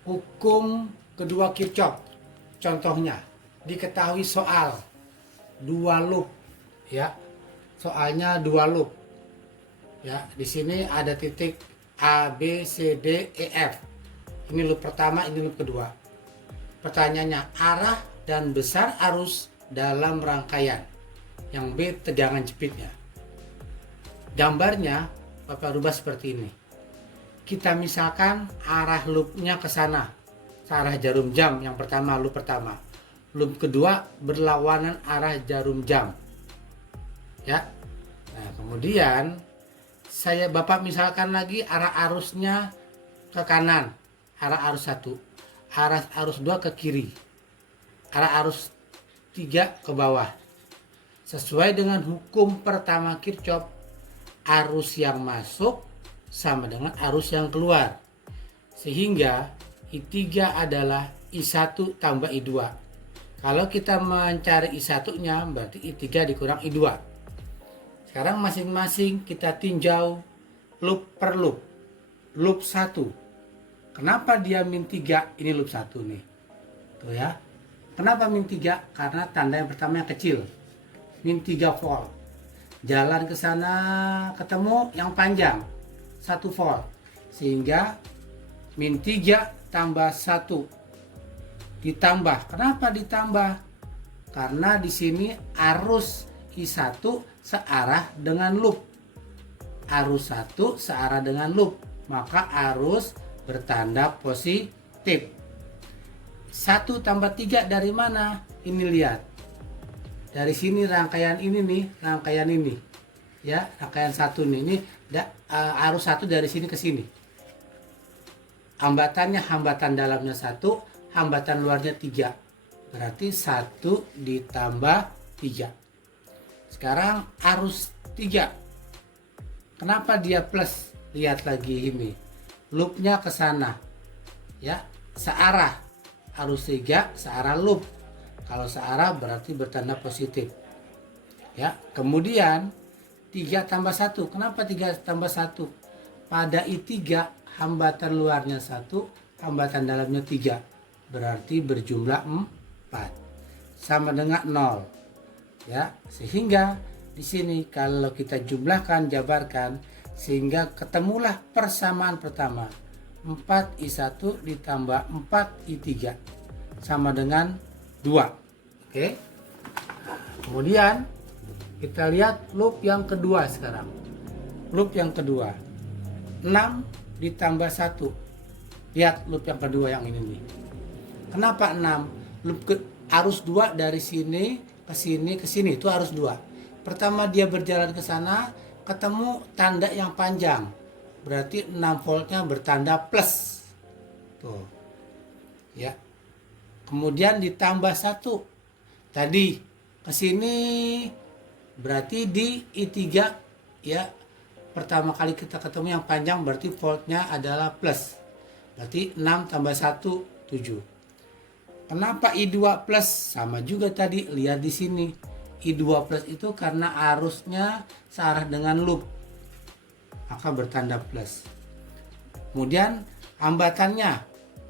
Hukum kedua Kirchhoff, contohnya diketahui soal dua loop, ya. Soalnya dua loop, ya. Di sini ada titik A, B, C, D, E, F. Ini loop pertama, ini loop kedua. Pertanyaannya, arah dan besar arus dalam rangkaian. Yang B, tegangan jepitnya. Gambarnya Bapak rubah seperti ini. Kita misalkan arah loopnya ke sana, ke arah jarum jam yang pertama, loop pertama. Loop kedua berlawanan arah jarum jam, ya. Nah, kemudian Bapak misalkan lagi arah arusnya ke kanan, arah arus 1, arah arus 2 ke kiri, arah arus 3 ke bawah. Sesuai dengan hukum pertama Kirchhoff, arus yang masuk sama dengan arus yang keluar. Sehingga I3 adalah I1 tambah I2. Kalau kita mencari I1-nya berarti I3 dikurang I2. Sekarang masing-masing kita tinjau loop per loop. Loop 1. Kenapa dia min 3? Ini loop 1 nih. Tuh ya. Kenapa min 3? Karena tanda yang pertama yang kecil. Min 3 volt. Jalan ke sana ketemu yang panjang. 1 volt, sehingga min 3 tambah 1 ditambah. Kenapa ditambah? Karena di sini arus I1 searah dengan loop, arus 1 searah dengan loop, maka arus bertanda positif. 1 tambah 3 dari mana? Ini lihat, dari sini rangkaian ini nih, rangkaian ini, ya, rangkaian 1 nih, ini arus 1 dari sini ke sini. Hambatannya, hambatan dalamnya 1, hambatan luarnya 3. Berarti 1 ditambah 3. Sekarang arus 3. Kenapa dia plus? Lihat lagi ini. Loopnya ke sana. Ya, searah. Arus 3 searah loop. Kalau searah berarti bertanda positif. Ya, kemudian 3 tambah 1. Kenapa 3 tambah 1? Pada I3 hambatan luarnya 1, hambatan dalamnya 3. Berarti berjumlah 4. Sama dengan 0. Ya, sehingga di sini kalau kita jumlahkan, jabarkan, sehingga ketemulah persamaan pertama. 4I1 ditambah 4I3 sama dengan 2. Oke. Kemudian kita lihat loop yang kedua sekarang. Loop yang kedua. 6 ditambah 1. Lihat loop yang kedua yang ini nih. Kenapa 6? Arus 2 dari sini ke sini ke sini itu arus 2. Pertama dia berjalan ke sana, ketemu tanda yang panjang. Berarti 6 voltnya bertanda plus. Tuh. Ya. Kemudian ditambah 1. Tadi ke sini berarti di I3, ya, pertama kali kita ketemu yang panjang berarti voltnya adalah plus. Berarti 6 tambah 1, 7. Kenapa I2 plus? Sama juga tadi, lihat di sini. I2 plus itu karena arusnya searah dengan loop, maka bertanda plus. Kemudian hambatannya,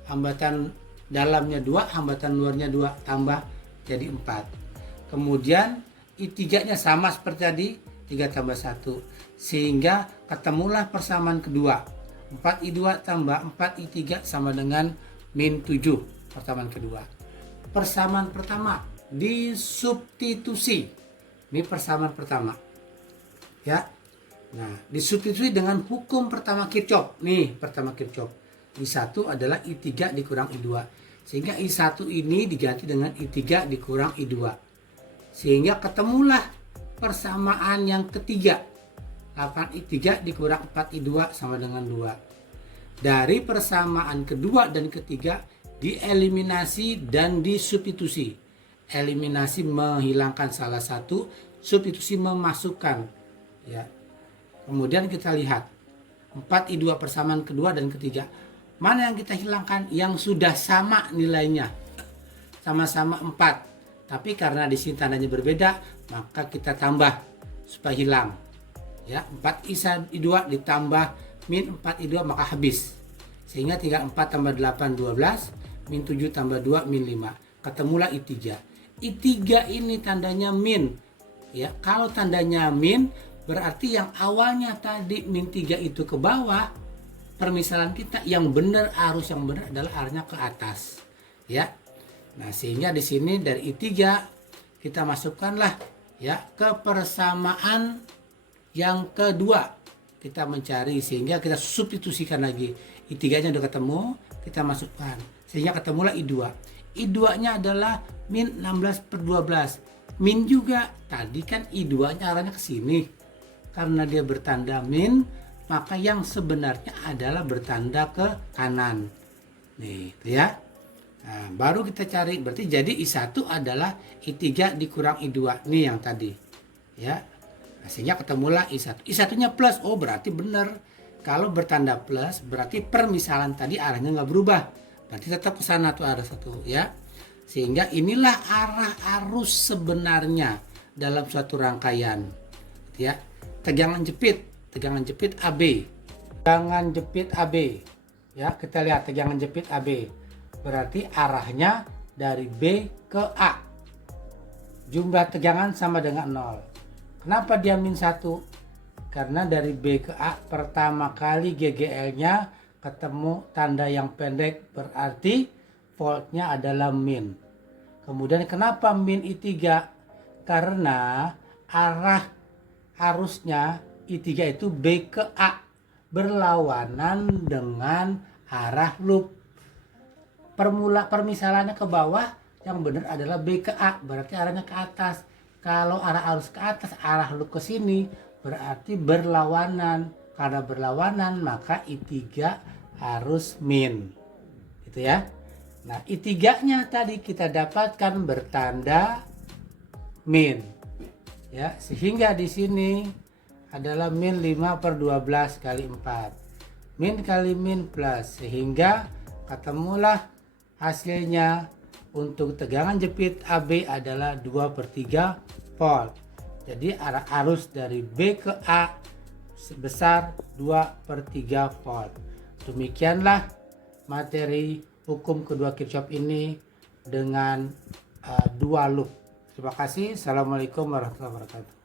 hambatan dalamnya 2, hambatan luarnya 2, tambah jadi 4. Kemudian I3 nya sama seperti tadi, 3 tambah 1, sehingga ketemulah persamaan kedua. 4I2 tambah 4I3 sama dengan min 7, persamaan kedua. Persamaan pertama disubstitusi. Ini persamaan pertama, ya. Nah, disubstitusi dengan hukum pertama Kirchhoff. Nih, pertama Kirchhoff. I1 adalah I3 dikurang I2. Sehingga I1 ini diganti dengan I3 dikurang I2. Sehingga ketemulah persamaan yang ketiga. 8I3 dikurang 4I2 sama dengan 2. Dari persamaan kedua dan ketiga dieliminasi dan disubstitusi. Eliminasi menghilangkan salah satu, substitusi memasukkan, ya. Kemudian kita lihat 4I2 persamaan kedua dan ketiga. Mana yang kita hilangkan? Yang sudah sama nilainya. Sama-sama 4. Tapi karena di sini tandanya berbeda, maka kita tambah supaya hilang. Ya, 4I2 ditambah min 4I2 maka habis. Sehingga tinggal 4 tambah 8, 12. Min 7 tambah 2, min 5. Ketemulah I3. I3 ini tandanya min. Ya, kalau tandanya min, berarti yang awalnya tadi min 3 itu ke bawah. Permisalan kita yang benar, arus yang benar adalah arahnya ke atas. Ya. Nah, sehingga di sini dari I3 kita masukkanlah ya ke persamaan yang kedua. Kita mencari sehingga kita substitusikan lagi. I3-nya udah ketemu, kita masukkan. Sehingga ketemulah I2. I2-nya adalah min 16/12. Min juga, tadi kan I2-nya arahnya ke sini. Karena dia bertanda min, maka yang sebenarnya adalah bertanda ke kanan. Nih, ya. Nah, baru kita cari, berarti jadi I1 adalah I3 dikurang I2. Nih yang tadi. Ya. Nah, sehingga ketemulah I1. I1-nya plus, oh berarti benar. Kalau bertanda plus, berarti permisalan tadi arahnya nggak berubah. Berarti tetap ke sana tuh arah satu, ya. Sehingga inilah arah arus sebenarnya dalam suatu rangkaian. Ya. Tegangan jepit AB. Tegangan jepit AB. Ya, kita lihat tegangan jepit AB. Berarti arahnya dari B ke A. Jumlah tegangan sama dengan 0. Kenapa dia min 1? Karena dari B ke A pertama kali GGL-nya ketemu tanda yang pendek, berarti voltnya adalah min. Kemudian kenapa min I3? Karena arah arusnya I3 itu B ke A, berlawanan dengan arah loop. Permisalannya ke bawah, yang benar adalah B ke A, berarti arahnya ke atas. Kalau arah arus ke atas, arah loop ke sini, berarti berlawanan. Karena berlawanan, maka I3 harus min. Gitu ya. Nah, I3-nya tadi kita dapatkan bertanda min. Ya, sehingga di sini adalah min 5/12 kali 4. Min kali min plus, sehingga ketemulah hasilnya untuk tegangan jepit AB adalah 2/3 volt. Jadi arah arus dari B ke A sebesar 2/3 volt. Demikianlah materi hukum kedua Kirchhoff ini dengan dua loop. Terima kasih. Assalamualaikum warahmatullahi wabarakatuh.